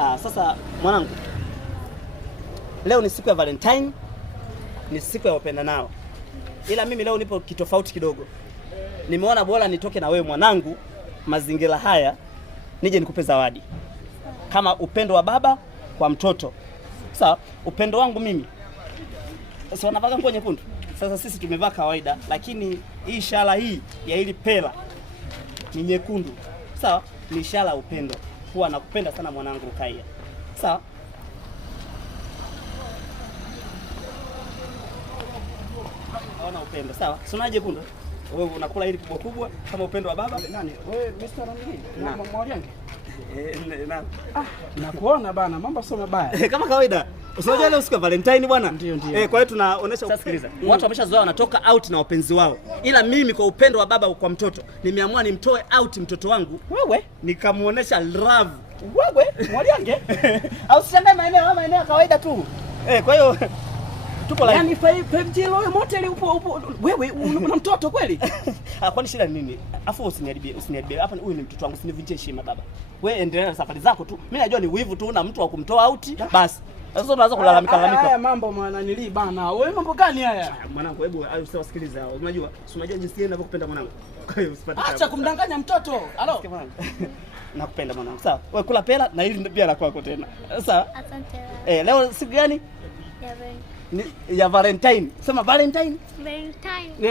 Sasa mwanangu, leo ni siku ya Valentine, ni siku ya upenda nao. Ila mimi leo nipo kitofauti kidogo. Nimeona bora nitoke na wewe mwanangu mazingira haya, nije nikupe zawadi. Kama upendo wa baba kwa mtoto. Sawa, upendo wangu mimi. Sasa wanavaa nguo nyekundu. Sasa sisi tumevaa kawaida, lakini hii ishara hii ya ili pela ni nyekundu. Sawa, ni ishara ya upendo. Huwa nakupenda sana mwanangu Rukaia. Sawa? Haona upendo, sawa? Si unaje jekundu? Wewe unakula hili kubwa kubwa kama upendo wa baba? Nani? Wewe Mr. Ramini? Na Mwaliange? Na. Nakuona bana, mambo sio mabaya. Kama kawaida. Usiojua leo siku ya Valentine bwana. Ndio ndio. Kwa hiyo tunaonesha kusikiliza. Watu wameshazoea wanatoka out na wapenzi wao. Ila mimi kwa upendo wa baba kwa mtoto, nimeamua nimtoe out mtoto wangu. Wewe nikamuonesha love. Wewe Mwaliange? Au usishangae maeneo ya kawaida tu. Kwa hiyo tupo live. Yaani 5G wewe motel upo wewe una mtoto kweli? Kwani shida ni nini? Afu usiniharibie. Hapa huyu ni mtoto wangu, usinivunjie heshima baba. Wewe endelea na safari zako tu. Mimi najua ni wivu tu na mtu wa kumtoa out. Basi. Sasa unaanza kulalamika. Haya mambo mwana nili bana. Wewe mambo gani haya? Mwanangu hebu usiwasikilize hao. Unajua gani jinsi ninavyokupenda mwanangu. Kwa hiyo usipate. Acha kumdanganya mtoto. Halo. Nakupenda mwanangu. Sawa. Wewe kula pela na hili pia la kwako tena. Sawa? Asante. Leo siku gani? Ya Valentine. Sema Valentine. Valentine.